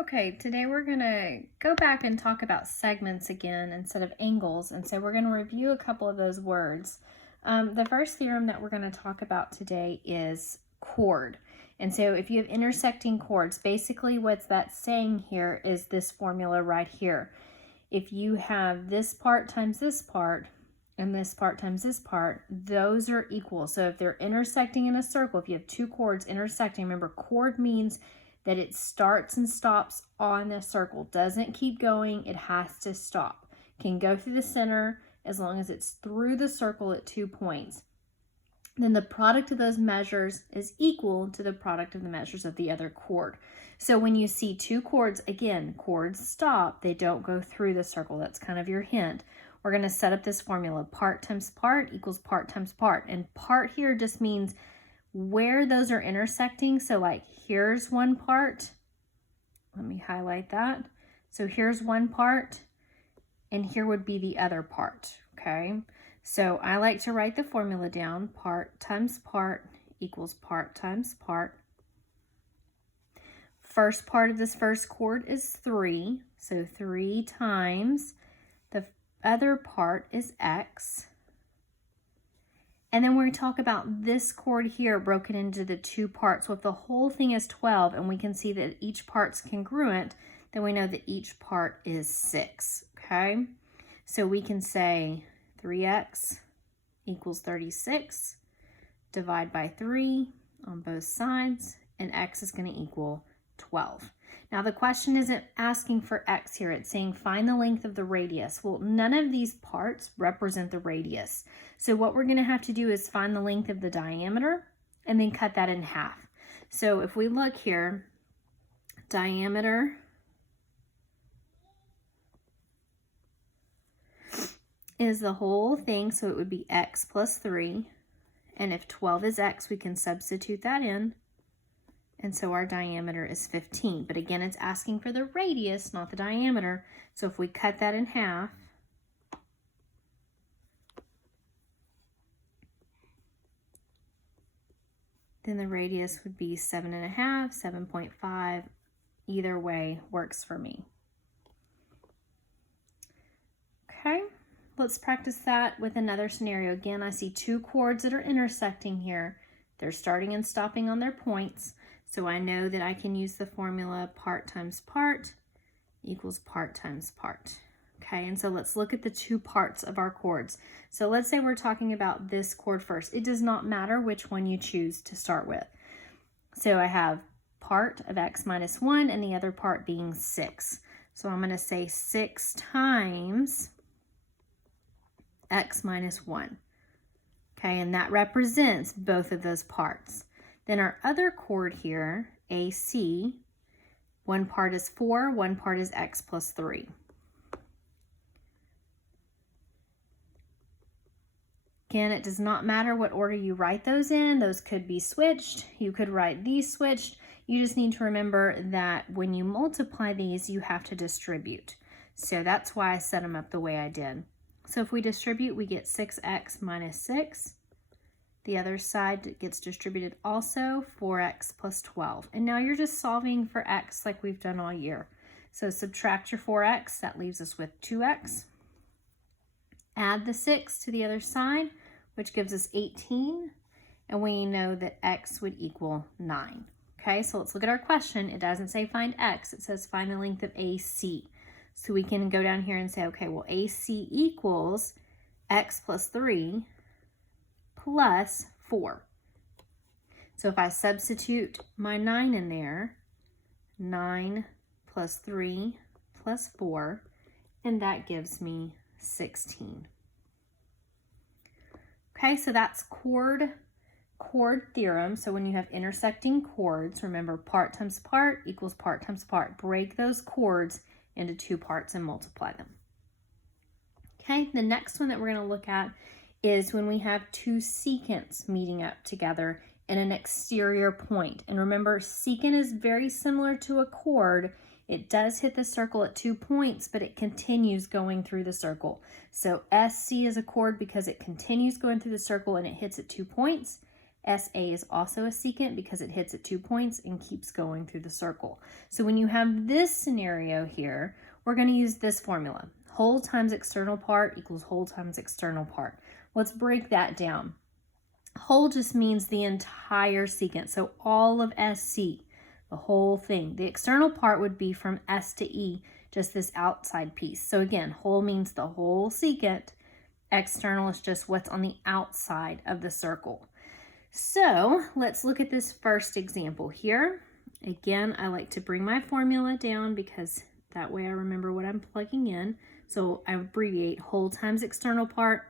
Okay, today we're going to go back and talk about segments again instead of angles, and so we're going to review a couple of those words. The first theorem that we're going to talk about today is chord. And so if you have intersecting chords, basically what that's saying here is this formula right here. If you have this part times this part and this part times this part, those are equal. So if they're intersecting in a circle, if you have two chords intersecting, remember chord means that it starts and stops on the circle. Doesn't keep going, it has to stop. Can go through the center as long as it's through the circle at 2 points. Then the product of those measures is equal to the product of the measures of the other chord. So when you see two chords, again, chords stop, they don't go through the circle. That's kind of your hint. We're going to set up this formula. Part times part equals part times part. And part here just means where those are intersecting. So like here's one part. Let me highlight that. So here's one part and here would be the other part, okay? So I like to write the formula down. Part times part equals part times part. First part of this first chord is 3. So 3 times the other part is x. And then we're going to talk about this chord here broken into the two parts. So if the whole thing is 12 and we can see that each part's congruent, then we know that each part is 6, okay? So we can say 3x equals 36, divide by 3 on both sides, and x is going to equal 12. Now the question isn't asking for x here, it's saying find the length of the radius. Well, none of these parts represent the radius. So what we're going to have to do is find the length of the diameter and then cut that in half. So if we look here, diameter is the whole thing, so it would be x plus 3. And if 12 is x, we can substitute that in. And so our diameter is 15. But again, it's asking for the radius, not the diameter. So if we cut that in half, then the radius would be 7.5, 7.5. Either way works for me. Okay, let's practice that with another scenario. Again, I see two chords that are intersecting here. They're starting and stopping on their points. So I know that I can use the formula part times part equals part times part. Okay, and so let's look at the two parts of our chords. So let's say we're talking about this chord first. It does not matter which one you choose to start with. So I have part of x minus 1 and the other part being 6. So I'm going to say 6 times x minus 1. Okay, and that represents both of those parts. Then our other chord here, AC, one part is 4, one part is x plus 3. Again, it does not matter what order you write those in. Those could be switched. You could write these switched. You just need to remember that when you multiply these, you have to distribute. So that's why I set them up the way I did. So if we distribute, we get 6x minus 6. The other side gets distributed also, 4x plus 12. And now you're just solving for x like we've done all year. So subtract your 4x, that leaves us with 2x. Add the 6 to the other side, which gives us 18. And we know that x would equal 9. Okay, so let's look at our question. It doesn't say find x, it says find the length of AC. So we can go down here and say, okay, well, AC equals x plus 3 plus 4. So if I substitute my 9 in there, 9 plus 3 plus 4, and that gives me 16. Okay, so that's chord theorem. So when you have intersecting chords, remember part times part equals part times part. Break those chords into two parts and multiply them. Okay, the next one that we're going to look at is when we have two secants meeting up together in an exterior point. And remember, secant is very similar to a chord. It does hit the circle at 2 points, but it continues going through the circle. So SC is a chord because it continues going through the circle and it hits at 2 points. SA is also a secant because it hits at 2 points and keeps going through the circle. So when you have this scenario here, we're going to use this formula. Whole times external part equals whole times external part. Let's break that down. Whole just means the entire secant, so all of SC, the whole thing. The external part would be from S to E, just this outside piece. So again, whole means the whole secant. External is just what's on the outside of the circle. So let's look at this first example here. Again, I like to bring my formula down because that way I remember what I'm plugging in. So I abbreviate whole times external part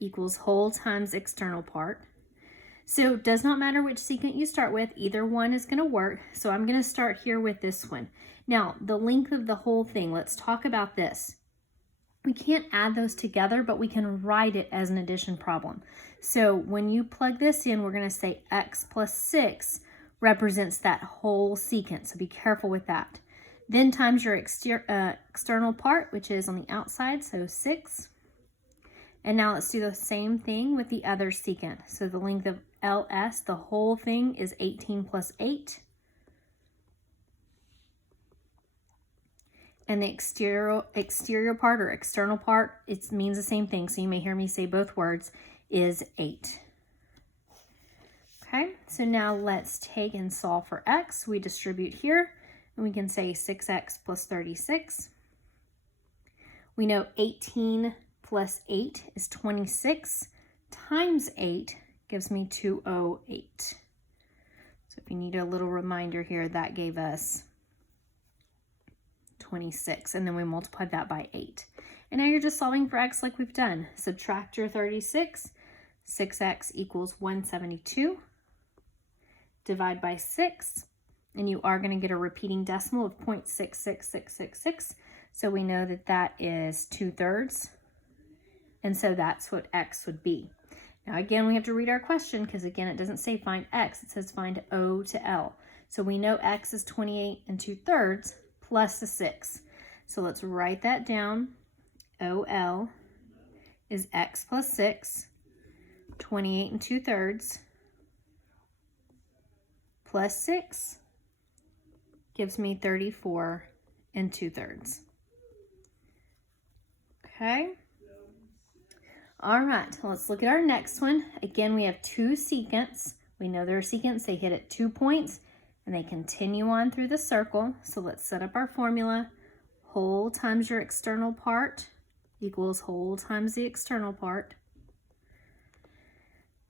equals whole times external part. So it does not matter which secant you start with, either one is going to work. So I'm going to start here with this one. Now, the length of the whole thing, let's talk about this. We can't add those together, but we can write it as an addition problem. So when you plug this in, we're going to say x plus 6 represents that whole secant, so be careful with that. Then times your external part, which is on the outside, so 6. And now let's do the same thing with the other secant. So the length of LS, the whole thing, is 18 plus 8. And the exterior part or external part, it means the same thing. So you may hear me say both words, is 8. Okay, so now let's take and solve for x. We distribute here, and we can say 6x plus 36. We know 18 plus 8 is 26 times 8 gives me 208. So if you need a little reminder here, that gave us 26, and then we multiplied that by 8. And now you're just solving for x like we've done. Subtract your 36, 6x equals 172. Divide by 6, and you are going to get a repeating decimal of 0.66666. So we know that that is 2/3. And so that's what x would be. Now again, we have to read our question because again, it doesn't say find x, it says find O to L. So we know x is 28 2/3 plus the 6. So let's write that down. OL is x plus 6, 28 2/3 plus 6 gives me 34 2/3. Okay. All right, let's look at our next one. Again, we have two secants. We know they're secants. They hit at 2 points, and they continue on through the circle. So let's set up our formula. Whole times your external part equals whole times the external part.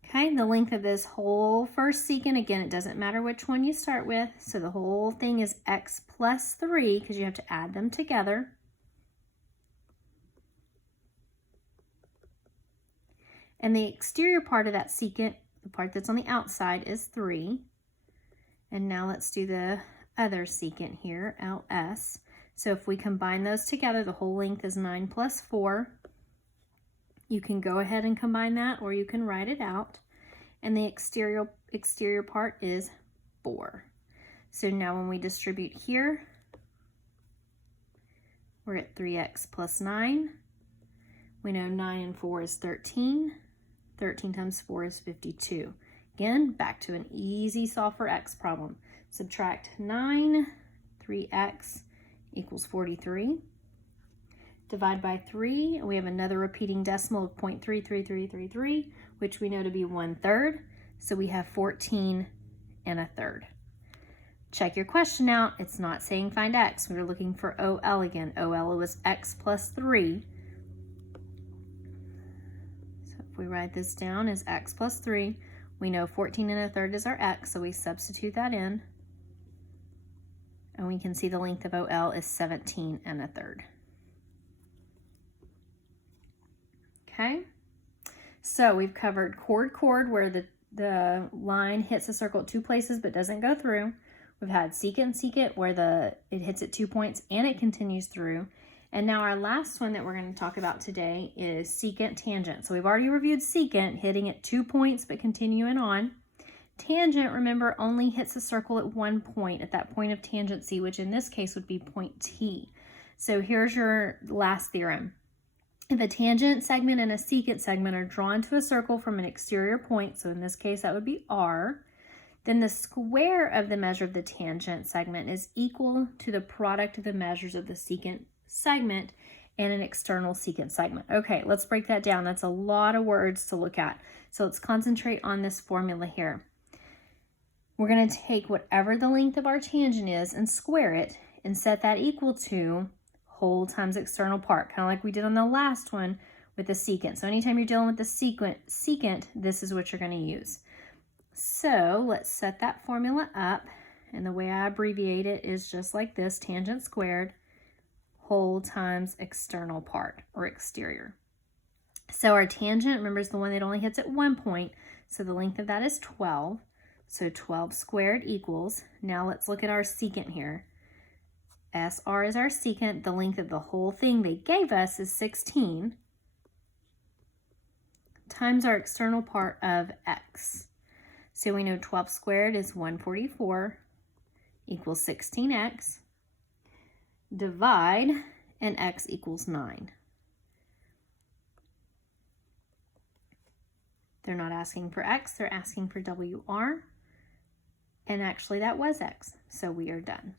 Okay, the length of this whole first secant, again, it doesn't matter which one you start with. So the whole thing is x plus 3 because you have to add them together. And the exterior part of that secant, the part that's on the outside, is 3. And now let's do the other secant here, LS. So if we combine those together, the whole length is 9 plus 4. You can go ahead and combine that, or you can write it out. And the exterior part is 4. So now when we distribute here, we're at 3x plus 9. We know 9 and 4 is 13. 13 times 4 is 52. Again, back to an easy solve for x problem. Subtract 9, 3x equals 43. Divide by 3, and we have another repeating decimal of 0.33333, which we know to be 1/3. So we have 14 1/3. Check your question out. It's not saying find x. We're looking for OL again. OL was x plus 3. We write this down as x plus 3. We know 14 1/3 is our x, so we substitute that in. And we can see the length of OL is 17 1/3. Okay, so we've covered chord, where the line hits the circle at 2 places but doesn't go through. We've had secant, where it hits at 2 points and it continues through. And now our last one that we're going to talk about today is secant tangent. So we've already reviewed secant, hitting at 2 points but continuing on. Tangent, remember, only hits a circle at 1 point, at that point of tangency, which in this case would be point T. So here's your last theorem. If a tangent segment and a secant segment are drawn to a circle from an exterior point, so in this case that would be R, then the square of the measure of the tangent segment is equal to the product of the measures of the secant segment and an external secant segment. Okay, let's break that down. That's a lot of words to look at. So let's concentrate on this formula here. We're going to take whatever the length of our tangent is and square it and set that equal to whole times external part, kind of like we did on the last one with the secant. So anytime you're dealing with the secant, this is what you're going to use. So let's set that formula up, and the way I abbreviate it is just like this: tangent squared whole times external part or exterior. So our tangent, remember, is the one that only hits at one point, so the length of that is 12. So 12 squared equals, now let's look at our secant here. SR is our secant. The length of the whole thing they gave us is 16 times our external part of x. So we know 12 squared is 144 equals 16x. Divide, and x equals 9. They're not asking for x, they're asking for WR. And actually that was x, so we are done.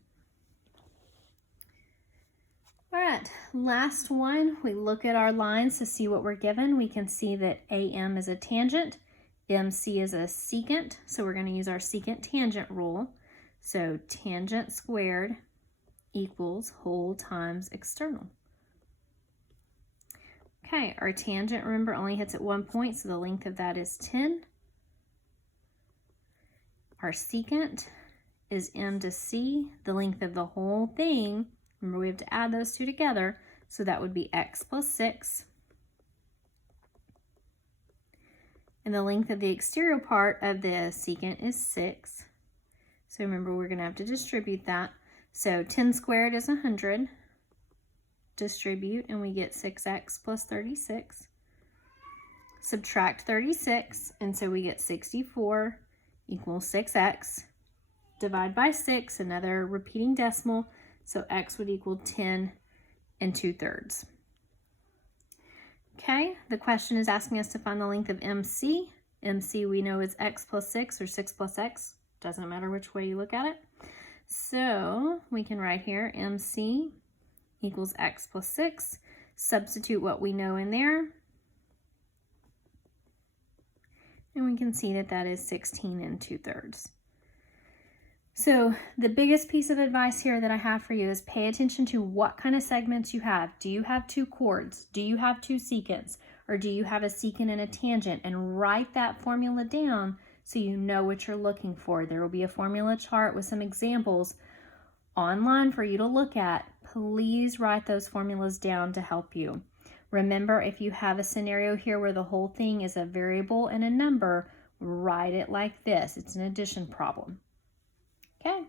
All right, last one, we look at our lines to see what we're given. We can see that AM is a tangent, MC is a secant, so we're going to use our secant tangent rule. So tangent squared equals whole times external. Okay, our tangent, remember, only hits at one point, so the length of that is 10. Our secant is M to C. The length of the whole thing, remember, we have to add those two together, so that would be x plus 6. And the length of the exterior part of the secant is 6. So remember, we're going to have to distribute that. So 10 squared is 100. Distribute, and we get 6x plus 36. Subtract 36, and so we get 64 equals 6x. Divide by 6, another repeating decimal, so x would equal 10 2/3. Okay, the question is asking us to find the length of MC. MC we know is x plus 6 or 6 plus x. Doesn't matter which way you look at it. So we can write here MC equals x plus 6. Substitute what we know in there. And we can see that that is 16 2/3. So the biggest piece of advice here that I have for you is pay attention to what kind of segments you have. Do you have two chords? Do you have two secants? Or do you have a secant and a tangent? And write that formula down so you know what you're looking for. There will be a formula chart with some examples online for you to look at. Please write those formulas down to help you. Remember, if you have a scenario here where the whole thing is a variable and a number, write it like this. It's an addition problem. Okay.